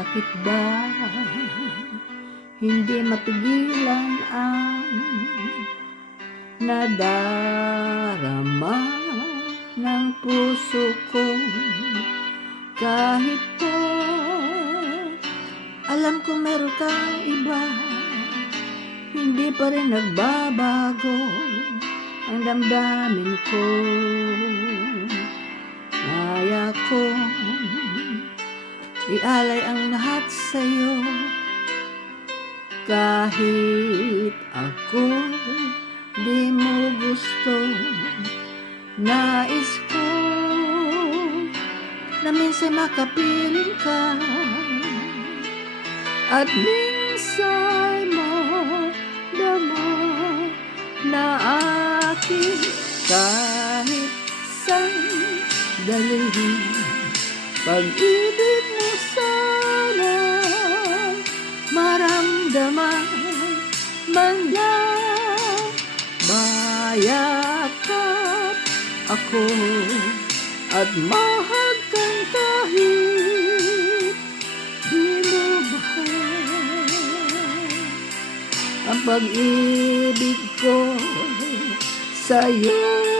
Bakit ba hindi mapigilan ang nadarama ng puso ko? Kahit po alam ko meron kang iba, hindi pa rin nagbabago ang damdamin ko. Kaya kong ialay ang lahat sa'yo, kahit ako di mo gusto. Nais ko na minsan makapiling ka, at minsan madama na akin kahit sandali. Pag-ibig mo sana maramdaman man lang, mayakap ako at mahal kang kahit di mo mahal. Ang pag-ibig ko sa'yo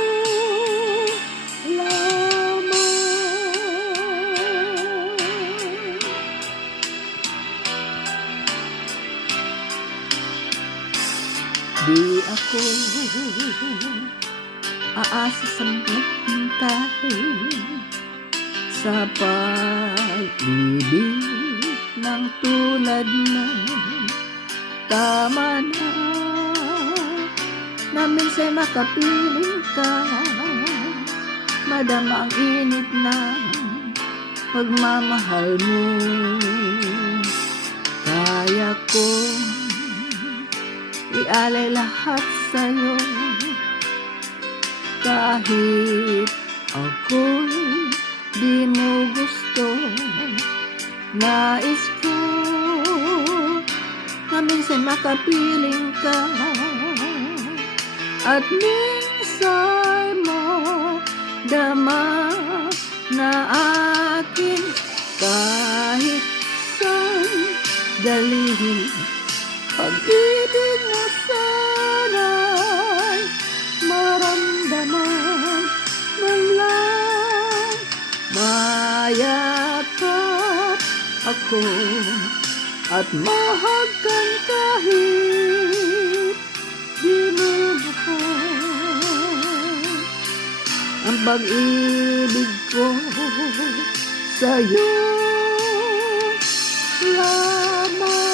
di ako aasa sa maghintay sa pag-ibig ng tulad mo. Tama na minsan makapiling ka, madama ang init ng pagmamahal mo. Kaya ko ialay lahat sa'yo, kahit ako'y di mo gusto. Nais ko na minsan makapiling ka, at minsan madama na akin kahit sandali. Pag-ibig mo sana'y maramdaman man lang, mayakap ako at mahal kang kahit di mo mahal. Ang pag-ibig ko sa'yo lamang.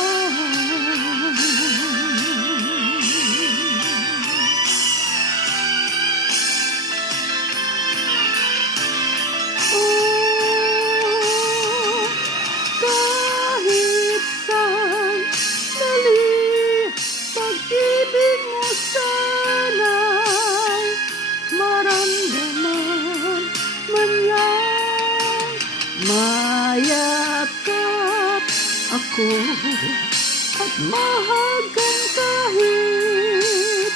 Mayakap ako at mahal kang kahit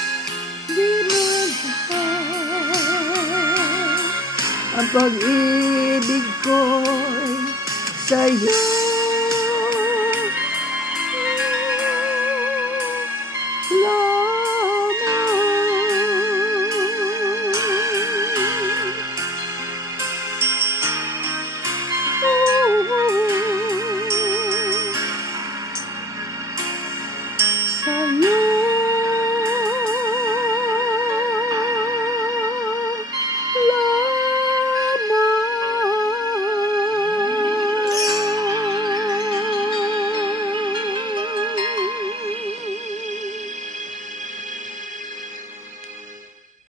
di mo mahal. Ang pag-ibig ko'y sa'yo